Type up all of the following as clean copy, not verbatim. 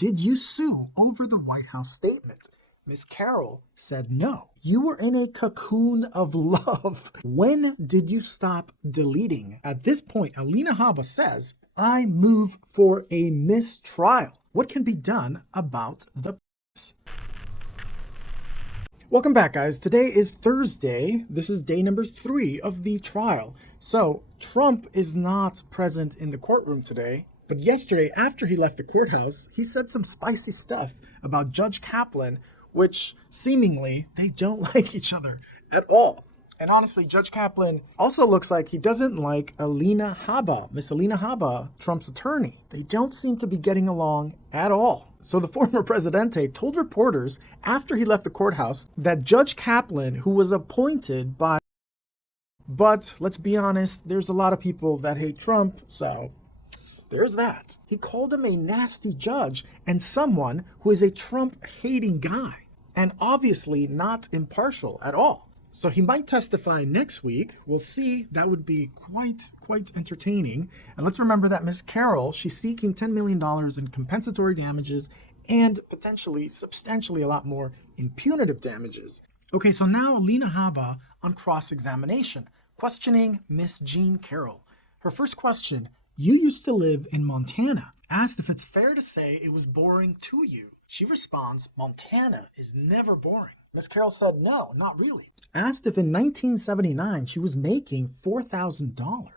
did you sue over the White House statement? Miss Carroll said no. You were in a cocoon of love. When did you stop deleting? At this point, Alina Habba says, I move for a mistrial. What can be done about the Welcome back, guys. Today is Thursday. This is day number 3 of the trial. So Trump is not present in the courtroom today, but yesterday after he left the courthouse, he said some spicy stuff about Judge Kaplan, which seemingly they don't like each other at all. And honestly, Judge Kaplan also looks like he doesn't like Alina Habba, Miss Alina Habba, Trump's attorney. They don't seem to be getting along at all. So the former presidente told reporters after he left the courthouse that Judge Kaplan, who was appointed by... But let's be honest, there's a lot of people that hate Trump, so there's that. He called him a nasty judge and someone who is a Trump-hating guy and obviously not impartial at all. So he might testify next week. We'll see. That would be quite entertaining. And let's remember that Miss Carroll, she's seeking $10 million in compensatory damages and potentially substantially a lot more in punitive damages. Okay, so now Alina Habba on cross-examination, questioning Miss Jean Carroll. Her first question, you used to live in Montana. Asked if it's fair to say it was boring to you. She responds, Montana is never boring. Miss Carroll said, no, not really. Asked if in 1979 she was making $4,000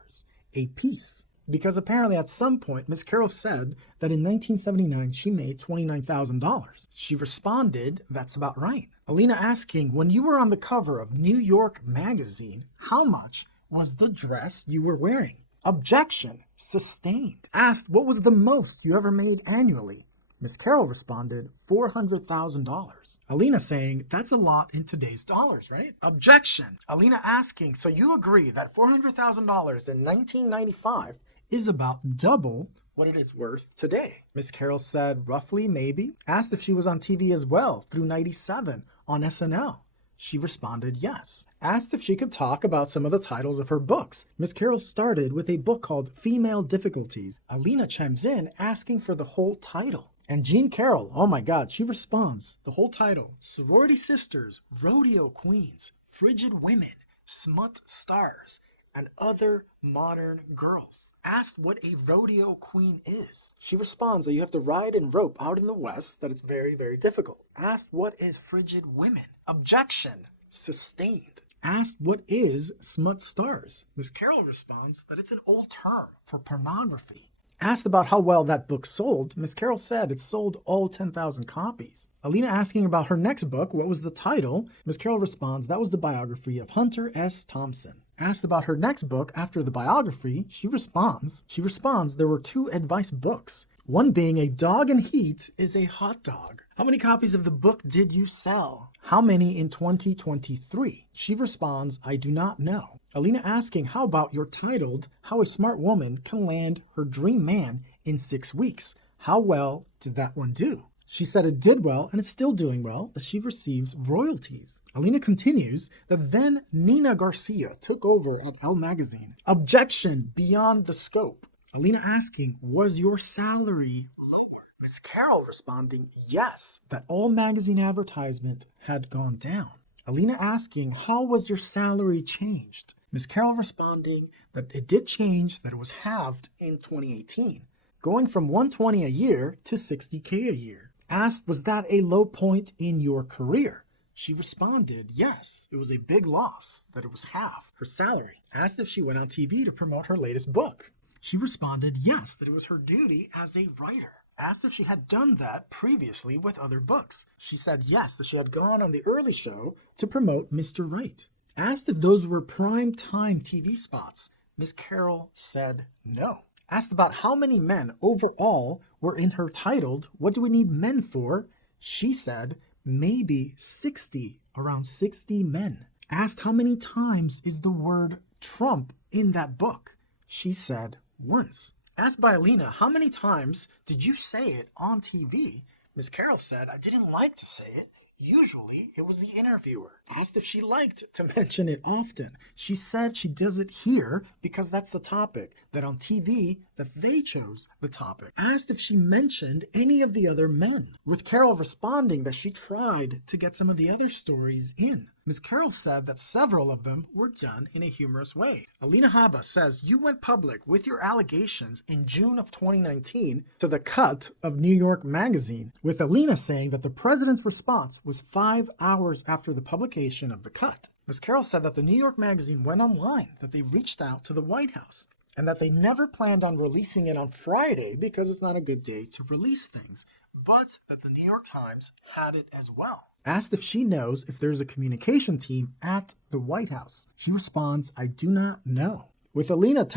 a piece. Because apparently at some point, Miss Carroll said that in 1979 she made $29,000. She responded, that's about right. Alina asking, when you were on the cover of New York Magazine, how much was the dress you were wearing? Objection, sustained. Asked, what was the most you ever made annually? Miss Carroll responded, $400,000. Alina saying, that's a lot in today's dollars, right? Objection. Alina asking, so you agree that $400,000 in 1995 is about double what it is worth today? Miss Carroll said, roughly, maybe. Asked if she was on TV as well through 97 on SNL. She responded yes. Asked if she could talk about some of the titles of her books. Miss Carroll started with a book called Female Difficulties. Alina chimes in asking for the whole title. And Jean Carroll, oh my God, she responds, the whole title, Sorority Sisters, Rodeo Queens, Frigid Women, Smut Stars, and Other Modern Girls. Asked what a rodeo queen is. She responds that you have to ride and rope out in the West, that it's very, very difficult. Asked what is Frigid Women. Objection, sustained. Asked what is Smut Stars. Miss Carroll responds that it's an old term for pornography. Asked about how well that book sold, Miss Carroll said it sold all 10,000 copies. Alina asking about her next book, what was the title? Miss Carroll responds, that was the biography of Hunter S. Thompson. Asked about her next book after the biography, she responds, there were 2 advice books. One being a dog in heat is a hot dog. How many copies of the book did you sell? How many in 2023? She responds, I do not know. Alina asking, how about your titled, How a Smart Woman Can Land Her Dream Man in 6 Weeks? How well did that one do? She said it did well and it's still doing well, that she receives royalties. Alina continues that then Nina Garcia took over at Elle Magazine. Objection beyond the scope. Alina asking, was your salary lower? Miss Carroll responding, yes, that all magazine advertisement had gone down. Alina asking, how was your salary changed? Miss Carroll responding that it did change, that it was halved in 2018, going from $120 a year to $60K a year. Asked, was that a low point in your career? She responded, yes, it was a big loss, that it was half her salary. Asked if she went on TV to promote her latest book. She responded, yes, that it was her duty as a writer. Asked if she had done that previously with other books. She said yes, that she had gone on the early show to promote Mr. Right. Asked if those were prime time TV spots. Miss Carroll said no. Asked about how many men overall were in her titled, What Do We Need Men For? She said maybe 60, around 60 men. Asked how many times is the word Trump in that book? She said once. Asked by Alina, how many times did you say it on TV? Miss Carroll said, I didn't like to say it. Usually, it was the interviewer. Asked if she liked to mention it often. She said she does it here because that's the topic, that on TV, that they chose the topic. Asked if she mentioned any of the other men, with Carroll responding that she tried to get some of the other stories in. Ms. Carroll said that several of them were done in a humorous way. Alina Habba says you went public with your allegations in June of 2019 to the Cut of New York Magazine, with Alina saying that the president's response was 5 hours after the publication of the Cut. Ms. Carroll said that the New York Magazine went online, that they reached out to the White House, and that they never planned on releasing it on Friday because it's not a good day to release things, but that the New York Times had it as well. Asked if she knows if there's a communication team at the White House. She responds, I do not know. With Alina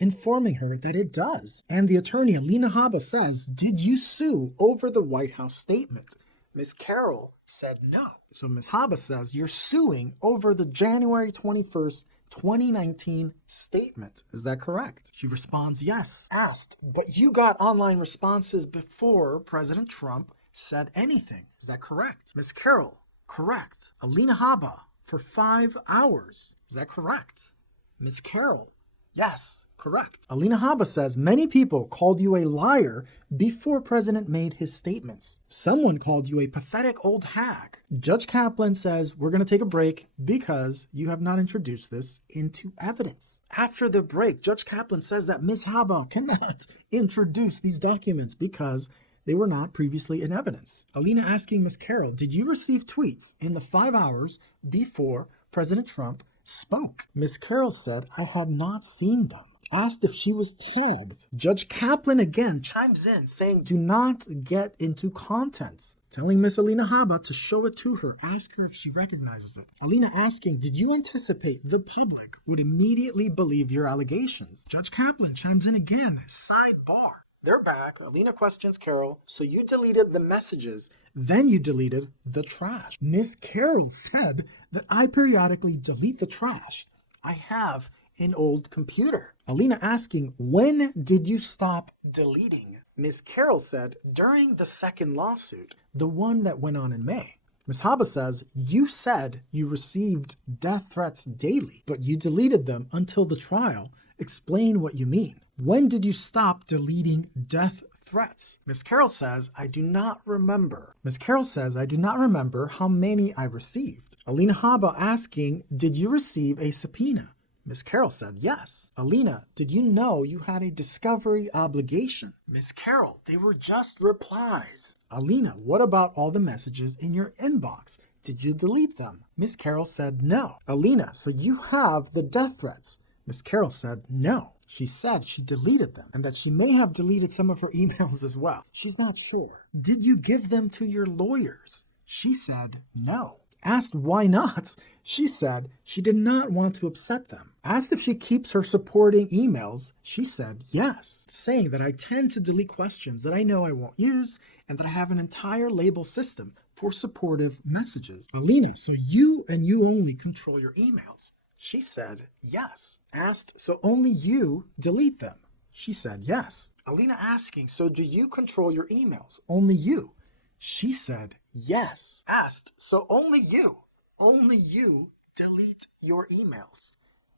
informing her that it does. And the attorney, Alina Habba, says, did you sue over the White House statement? Ms. Carroll said no. So Ms. Habba says, you're suing over the January 21st, 2019 statement. Is that correct? She responds, yes. Asked, but you got online responses before President Trump said anything. Is that correct? Ms. Carroll, correct. Alina Habba, for 5 hours. Is that correct? Ms. Carroll, yes, correct. Alina Habba says many people called you a liar before President made his statements. Someone called you a pathetic old hag. Judge Kaplan says we're going to take a break because you have not introduced this into evidence. After the break, Judge Kaplan says that Ms. Habba cannot introduce these documents because they were not previously in evidence. Alina asking Ms. Carroll, did you receive tweets in the 5 hours before President Trump spoke? Ms. Carroll said, I had not seen them. Asked if she was tagged. Judge Kaplan again chimes in saying, do not get into contents. Telling Miss Alina Habba to show it to her. Ask her if she recognizes it. Alina asking, did you anticipate the public would immediately believe your allegations? Judge Kaplan chimes in again, sidebar. They're back. Alina questions Carroll. So you deleted the messages, then you deleted the trash. Miss Carroll said that I periodically delete the trash. I have an old computer. Alina asking, when did you stop deleting? Miss Carroll said, during the second lawsuit, the one that went on in May. Ms. Habba says, you said you received death threats daily, but you deleted them until the trial. Explain what you mean. When did you stop deleting death threats? Ms. Carroll says, I do not remember. Ms. Carroll says, I do not remember how many I received. Alina Habba asking, did you receive a subpoena? Ms. Carroll said, yes. Alina, did you know you had a discovery obligation? Ms. Carroll, they were just replies. Alina, what about all the messages in your inbox? Did you delete them? Ms. Carroll said, no. Alina, so you have the death threats? Ms. Carroll said, no. She said she deleted them and that she may have deleted some of her emails as well. She's not sure. Did you give them to your lawyers? She said no. Asked why not? She said she did not want to upset them. Asked if she keeps her supporting emails. She said yes, saying that I tend to delete questions that I know I won't use and that I have an entire label system for supportive messages. Alina, so you and you only control your emails? She said yes. Asked, so only you delete them? She said yes. Alina asking, so do you control your emails? Only you? She said yes. Asked, so only you delete your emails?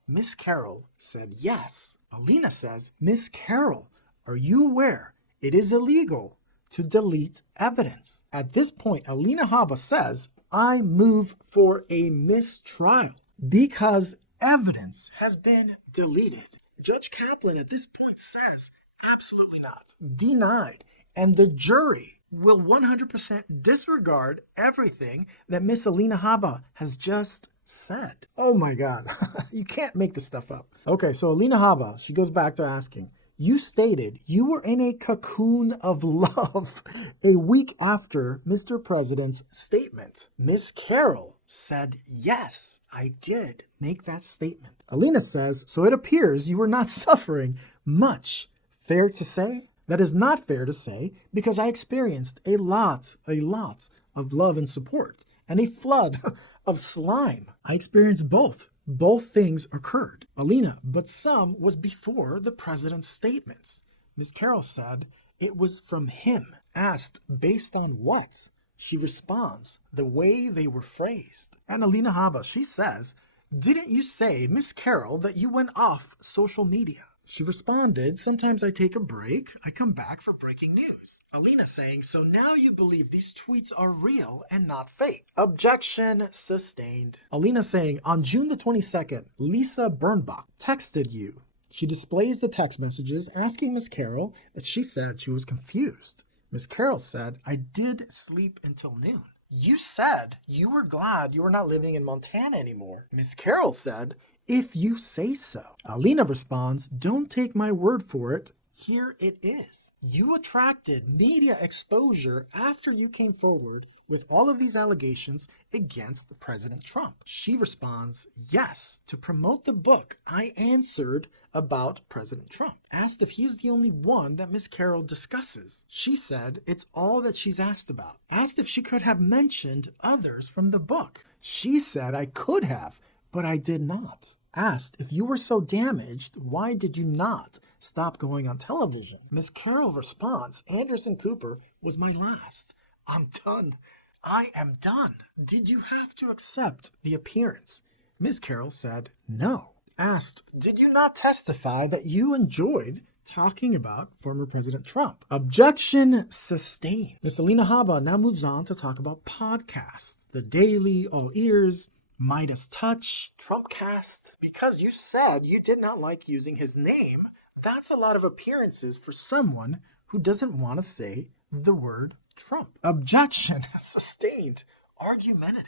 Miss Carroll said yes. Alina says, Miss Carroll, are you aware it is illegal to delete evidence? At this point, Alina Habba says, I move for a mistrial because evidence has been deleted. Judge Kaplan at this point says, absolutely not. Denied. And the jury will 100% disregard everything that Miss Alina Habba has just said. Oh my God. You can't make this stuff up. Okay, so Alina Habba, she goes back to asking, you stated you were in a cocoon of love a week after Mr. President's statement. Miss Carroll said, yes, I did make that statement. Alina says, so it appears you were not suffering much. Fair to say? That is not fair to say because I experienced a lot of love and support and a flood of slime. I experienced both. Both things occurred. Alina, but some was before the president's statements. Ms. Carroll said it was from him. Asked, based on what? She responds, the way they were phrased. And Alina Habba, she says, didn't you say, Miss Carroll, that you went off social media? She responded, sometimes I take a break. I come back for breaking news. Alina saying, so now you believe these tweets are real and not fake. Objection sustained. Alina saying, on June the 22nd, Lisa Birnbach texted you. She displays the text messages asking Miss Carroll that she said she was confused. Miss Carroll said, I did sleep until noon. You said you were glad you were not living in Montana anymore. Miss Carroll said, if you say so. Alina responds, don't take my word for it. Here it is. You attracted media exposure after you came forward with all of these allegations against President Trump. She responds, yes, to promote the book, I answered about President Trump. Asked if he's the only one that Miss Carroll discusses. She said it's all that she's asked about. Asked if she could have mentioned others from the book. She said I could have, but I did not. Asked if you were so damaged, why did you not stop going on television? Miss Carroll responds, Anderson Cooper was my last. I'm done. I am done. Did you have to accept the appearance? Miss Carroll said no. Asked, did you not testify that you enjoyed talking about former President Trump? Objection sustained. Miss Alina Habba now moves on to talk about podcasts. The Daily, All Ears, Midas Touch, Trumpcast. Because you said you did not like using his name, that's a lot of appearances for someone who doesn't want to say the word Trump. Objection sustained. Argumentative.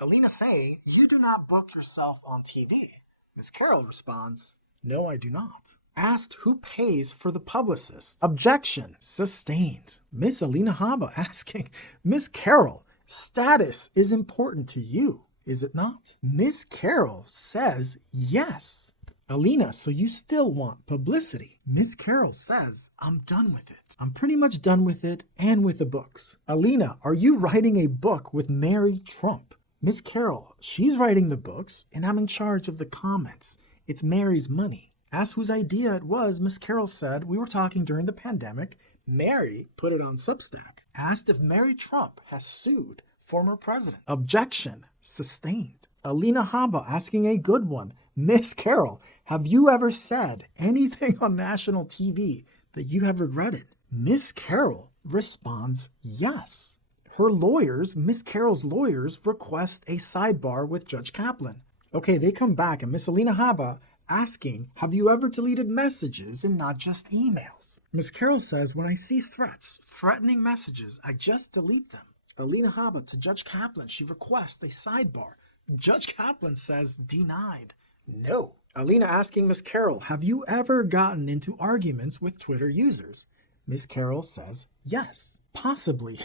Alina saying, you do not book yourself on TV. Miss Carroll responds, no, I do not. Asked who pays for the publicist. Objection sustained. Miss Alina Habba asking, Miss Carroll, status is important to you, is it not? Miss Carroll says yes. Alina, so you still want publicity? Miss Carroll says, I'm done with it. I'm pretty much done with it and with the books. Alina, are you writing a book with Mary Trump? Miss Carroll, she's writing the books and I'm in charge of the comments. It's Mary's money. Asked whose idea it was, Miss Carroll said, we were talking during the pandemic. Mary put it on Substack. Asked if Mary Trump has sued former president. Objection sustained. Alina Habba asking a good one. Miss Carroll, have you ever said anything on national TV that you have regretted? Miss Carroll responds yes. Her lawyers, Miss Carroll's lawyers, request a sidebar with Judge Kaplan. Okay, they come back and Miss Alina Habba asking, have you ever deleted messages and not just emails? Miss Carroll says, when I see threats, threatening messages, I just delete them. Alina Habba to Judge Kaplan, she requests a sidebar. Judge Kaplan says denied. No. Alina asking Miss Carroll, have you ever gotten into arguments with Twitter users? Miss Carroll says yes. Possibly.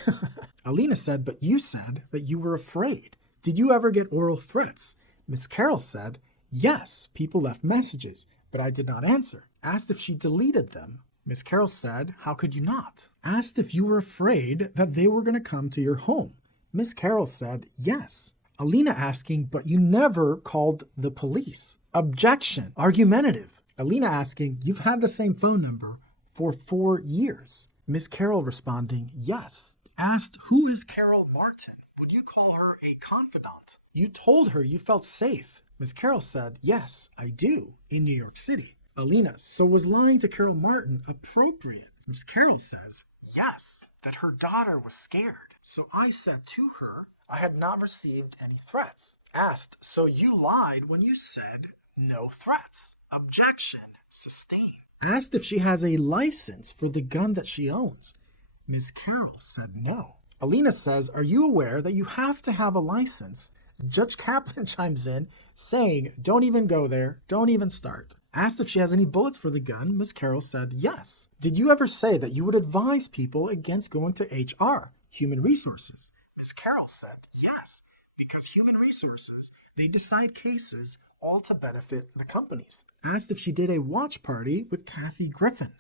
Alina said, but you said that you were afraid. Did you ever get oral threats? Miss Carroll said, yes, people left messages, but I did not answer. Asked if she deleted them. Miss Carroll said, how could you not? Asked if you were afraid that they were going to come to your home. Miss Carroll said, yes. Alina asking, but you never called the police. Objection. Argumentative. Alina asking, you've had the same phone number for 4 years. Miss Carroll responding, yes. Asked, who is Carol Martin? Would you call her a confidant? You told her you felt safe. Miss Carroll said, yes, I do, in New York City. Alina, so was lying to Carol Martin appropriate? Miss Carroll says, yes, that her daughter was scared. So I said to her, I had not received any threats. Asked, so you lied when you said no threats. Objection sustained. Asked if she has a license for the gun that she owns. Miss Carroll said no. Alina says, are you aware that you have to have a license? Judge Kaplan chimes in, saying, don't even go there, don't even start. Asked if she has any bullets for the gun, Miss Carroll said yes. Did you ever say that you would advise people against going to HR, Human Resources? Miss Carroll said yes, because Human Resources, they decide cases all to benefit the companies. Asked if she did a watch party with Kathy Griffin.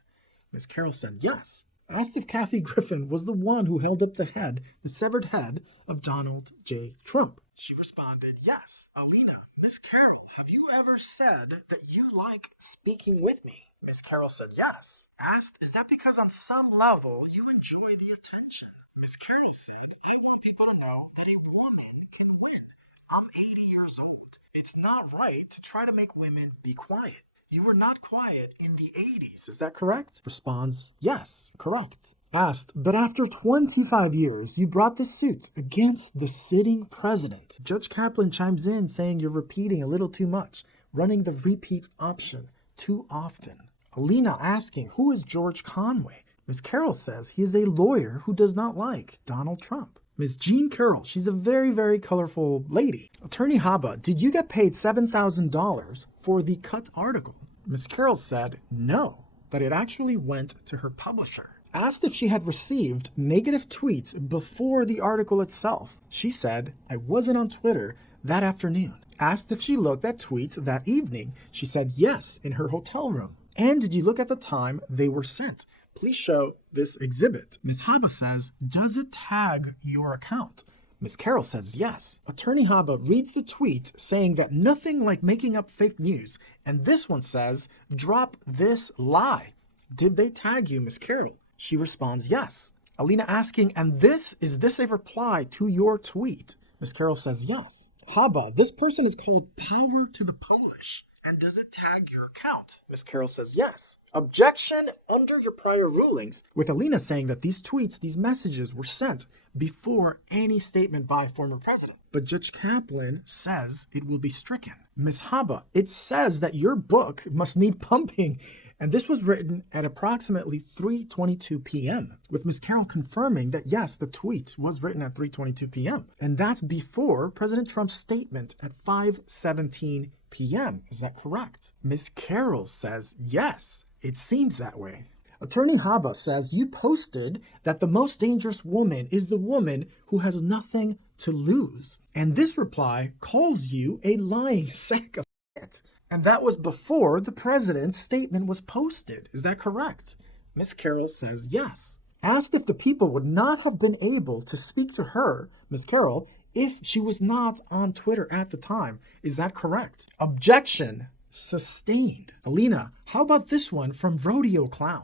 Miss Carroll said yes. Asked if Kathy Griffin was the one who held up the severed head of Donald J. Trump. She responded yes. Alina, Miss Carroll, have you ever said that you like speaking with me? Miss Carroll said yes. Asked, is that because on some level you enjoy the attention? Ms. Carroll said, I want people to know that a woman can win. I'm 80 years old. It's not right to try to make women be quiet. You were not quiet in the 80s. Is that correct? Responds, yes, correct. Asked, but after 25 years, you brought the suit against the sitting president. Judge Kaplan chimes in saying you're repeating a little too much, running the repeat option too often. Alina asking, who is George Conway? Ms. Carroll says he is a lawyer who does not like Donald Trump. Ms. Jean Carroll, she's a very, very colorful lady. Attorney Habba, did you get paid $7,000 for the cut article? Ms. Carroll said no, that it actually went to her publisher. Asked if she had received negative tweets before the article itself. She said, I wasn't on Twitter that afternoon. Asked if she looked at tweets that evening. She said yes, in her hotel room. And did you look at the time they were sent? Please show this exhibit. Ms. Habba says, does it tag your account? Ms. Carroll says yes. Attorney Habba reads the tweet saying that nothing like making up fake news. And this one says, drop this lie. Did they tag you, Ms. Carroll? She responds yes. Alina asking, and is this a reply to your tweet? Ms. Carroll says yes. Habba, this person is called Power to the Polish. And does it tag your account? Ms. Carroll says yes. Objection under your prior rulings, with Alina saying that these tweets, these messages were sent before any statement by former president. But Judge Kaplan says it will be stricken. Ms. Habba, it says that your book must need pumping. And this was written at approximately 3:22 p.m., with Ms. Carroll confirming that yes, the tweet was written at 3:22 p.m. And that's before President Trump's statement at 5:17 p.m. Is that correct? Ms. Carroll says yes, it seems that way. Attorney Habba says you posted that the most dangerous woman is the woman who has nothing to lose. And this reply calls you a lying sack of shit. And that was before the president's statement was posted. Is that correct? Ms. Carroll says yes. Asked if the people would not have been able to speak to her, Ms. Carroll, if she was not on Twitter at the time. Is that correct? Objection sustained. Alina, how about this one from Rodeo Clown?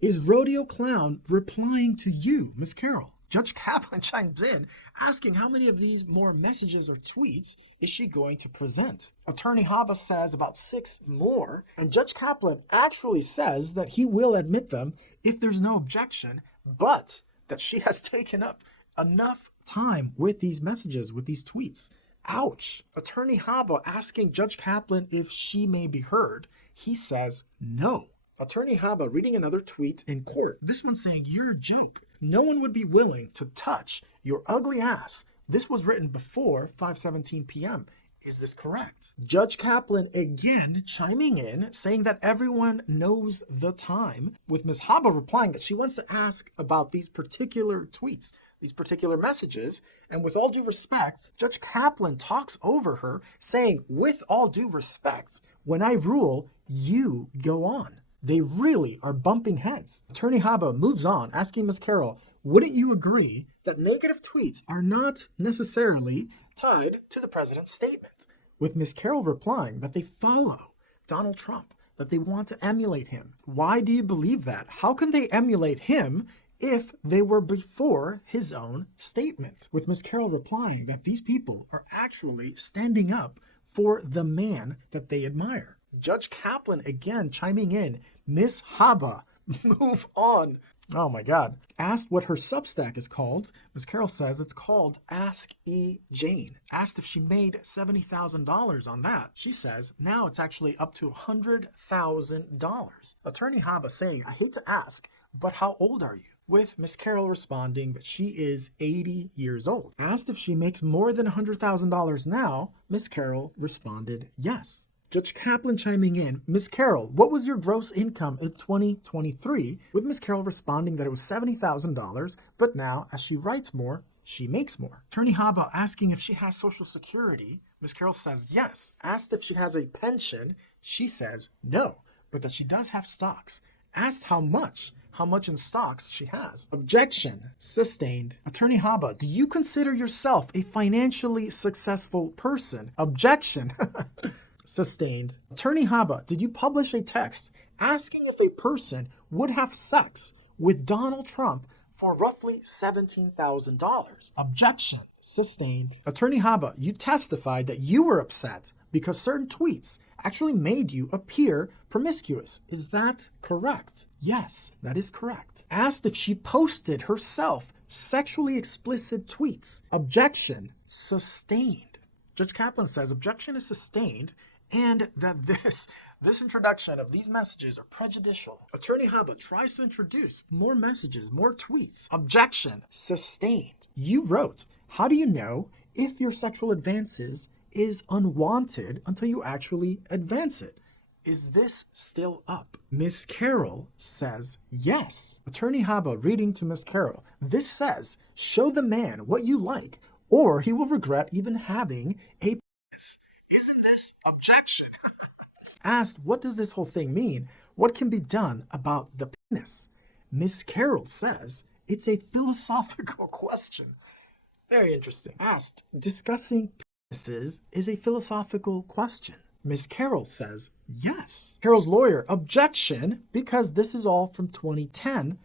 Is Rodeo Clown replying to you, Ms. Carroll? Judge Kaplan chimes in, asking how many of these more messages or tweets is she going to present. Attorney Habba says about 6 more, and Judge Kaplan actually says that he will admit them if there's no objection, but that she has taken up enough time with these messages, with these tweets. Ouch. Attorney Habba asking Judge Kaplan if she may be heard. He says no. Attorney Habba reading another tweet in court. This one saying, you're a joke. No one would be willing to touch your ugly ass. This was written before 5:17 p.m. Is this correct? Judge Kaplan again chiming in, saying that everyone knows the time, with Ms. Habba replying that she wants to ask about these particular tweets, these particular messages, and with all due respect, Judge Kaplan talks over her, saying, with all due respect, when I rule, you go on. They really are bumping heads. Attorney Habba moves on, asking Ms. Carroll, wouldn't you agree that negative tweets are not necessarily tied to the president's statement? With Ms. Carroll replying that they follow Donald Trump, that they want to emulate him. Why do you believe that? How can they emulate him if they were before his own statement? With Ms. Carroll replying that these people are actually standing up for the man that they admire. Judge Kaplan again chiming in, Ms. Habba, move on. Oh my God. Asked what her Substack is called. Ms. Carroll says it's called Ask E. Jane. Asked if she made $70,000 on that. She says now it's actually up to $100,000. Attorney Habba saying, I hate to ask, but how old are you? With Ms. Carroll responding that she is 80 years old. Asked if she makes more than $100,000 now, Ms. Carroll responded yes. Judge Kaplan chiming in, Ms. Carroll, what was your gross income in 2023? With Ms. Carroll responding that it was $70,000, but now, as she writes more, she makes more. Attorney Habba asking if she has Social Security. Ms. Carroll says yes. Asked if she has a pension. She says no, but that she does have stocks. Asked how much in stocks she has. Objection sustained. Attorney Habba, do you consider yourself a financially successful person? Objection. Sustained. Attorney Habba, did you publish a text asking if a person would have sex with Donald Trump for roughly $17,000. Objection sustained. Attorney Habba, you testified that you were upset because certain tweets actually made you appear promiscuous. Is that correct? Yes, that is correct. Asked if she posted herself sexually explicit tweets. Objection sustained. Judge Kaplan says objection is sustained and that this introduction of these messages are prejudicial. Attorney Habba tries to introduce more messages, more tweets. Objection sustained. You wrote, how do you know if your sexual advances is unwanted until you actually advance it? Is this still up? Ms. Carroll says yes. Attorney Habba reading to Ms. Carroll. This says, show the man what you like, or he will regret even having a penis. Isn't this objection? Asked, what does this whole thing mean? What can be done about the penis? Ms. Carroll says, it's a philosophical question. Very interesting. Asked, discussing penises is a philosophical question. Ms. Carroll says, yes. Carroll's lawyer, objection, because this is all from 2010.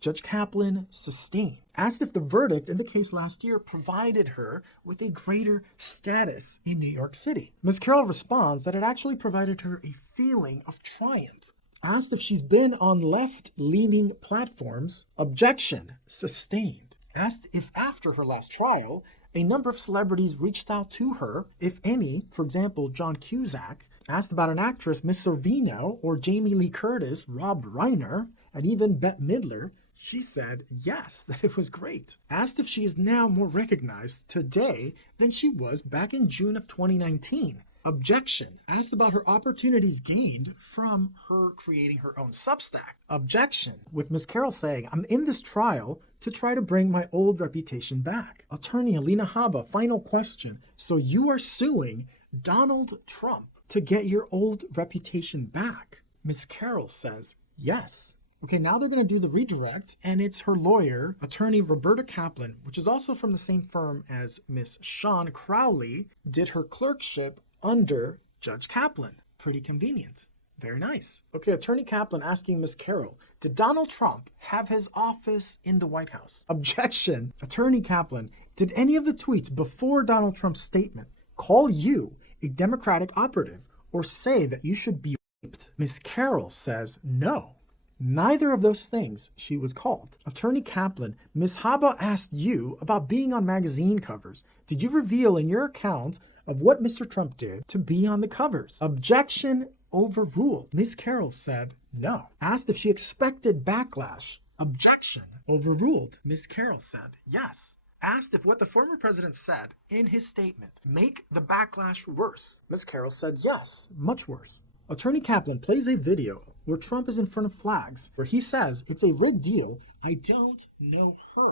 Judge Kaplan sustained. Asked if the verdict in the case last year provided her with a greater status in New York City. Ms. Carroll responds that it actually provided her a feeling of triumph. Asked if she's been on left-leaning platforms. Objection sustained. Asked if after her last trial, a number of celebrities reached out to her, if any, for example, John Cusack. Asked about an actress, Miss Sorvino, or Jamie Lee Curtis, Rob Reiner, and even Bette Midler. She said yes, that it was great. Asked if she is now more recognized today than she was back in June of 2019. Objection. Asked about her opportunities gained from her creating her own Substack. Objection. With Ms. Carroll saying, I'm in this trial to try to bring my old reputation back. Attorney Alina Habba, final question. So you are suing Donald Trump to get your old reputation back? Ms. Carroll says yes. Okay, now they're going to do the redirect, and it's her lawyer, attorney Roberta Kaplan, which is also from the same firm as Miss Sean Crowley, did her clerkship under Judge Kaplan. Pretty convenient. Very nice. Okay, Attorney Kaplan asking Ms. Carroll, did Donald Trump have his office in the White House? Objection. Attorney Kaplan, did any of the tweets before Donald Trump's statement call you a Democratic operative or say that you should be raped? Ms. Carroll says no. Neither of those things she was called. Attorney Kaplan, Ms. Habba asked you about being on magazine covers. Did you reveal in your account of what Mr. Trump did to be on the covers? Objection overruled. Ms. Carroll said no. Asked if she expected backlash. Objection overruled. Ms. Carroll said yes. Asked if what the former president said in his statement make the backlash worse. Ms. Carroll said yes, much worse. Attorney Kaplan plays a video where Trump is in front of flags, where he says it's a rigged deal. I don't know her.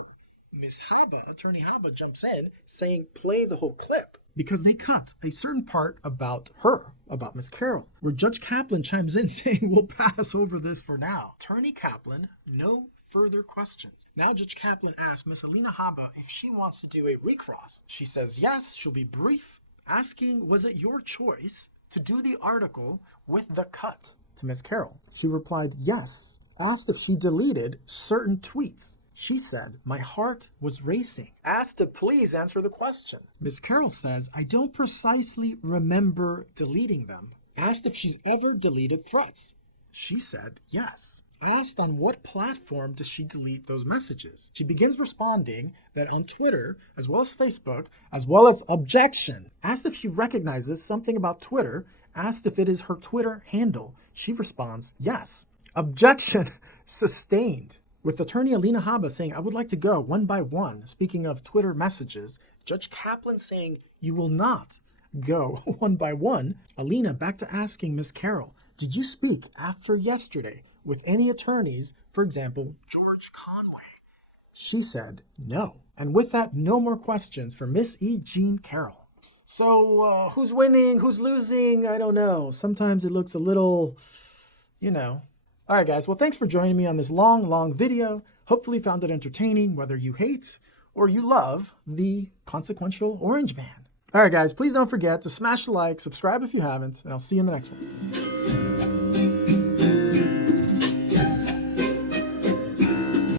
Ms. Habba, Attorney Habba, jumps in saying play the whole clip because they cut a certain part about her, about Ms. Carroll, where Judge Kaplan chimes in saying we'll pass over this for now. Attorney Kaplan, no further questions. Now Judge Kaplan asks Ms. Alina Habba if she wants to do a recross. She says yes, she'll be brief, asking was it your choice to do the article with the cut to Ms. Carroll? She replied yes. Asked if she deleted certain tweets. She said, my heart was racing. Asked to please answer the question. Ms. Carroll says, I don't precisely remember deleting them. Asked if she's ever deleted threats. She said, yes. Asked on what platform does she delete those messages. She begins responding that on Twitter, as well as Facebook, as well as objection. Asked if she recognizes something about Twitter. Asked if it is her Twitter handle. She responds, yes. Objection sustained. With Attorney Alina Habba saying, I would like to go one by one. Speaking of Twitter messages, Judge Kaplan saying, you will not go one by one. Alina back to asking Ms. Carroll, did you speak after yesterday with any attorneys, for example, George Conway? She said no. And with that, no more questions for Miss E. Jean Carroll. So who's winning? Who's losing? I don't know. Sometimes it looks a little, All right, guys. Well, thanks for joining me on this long video. Hopefully you found it entertaining, whether you hate or you love the consequential orange man. All right, guys. Please don't forget to smash the like, subscribe if you haven't, and I'll see you in the next one.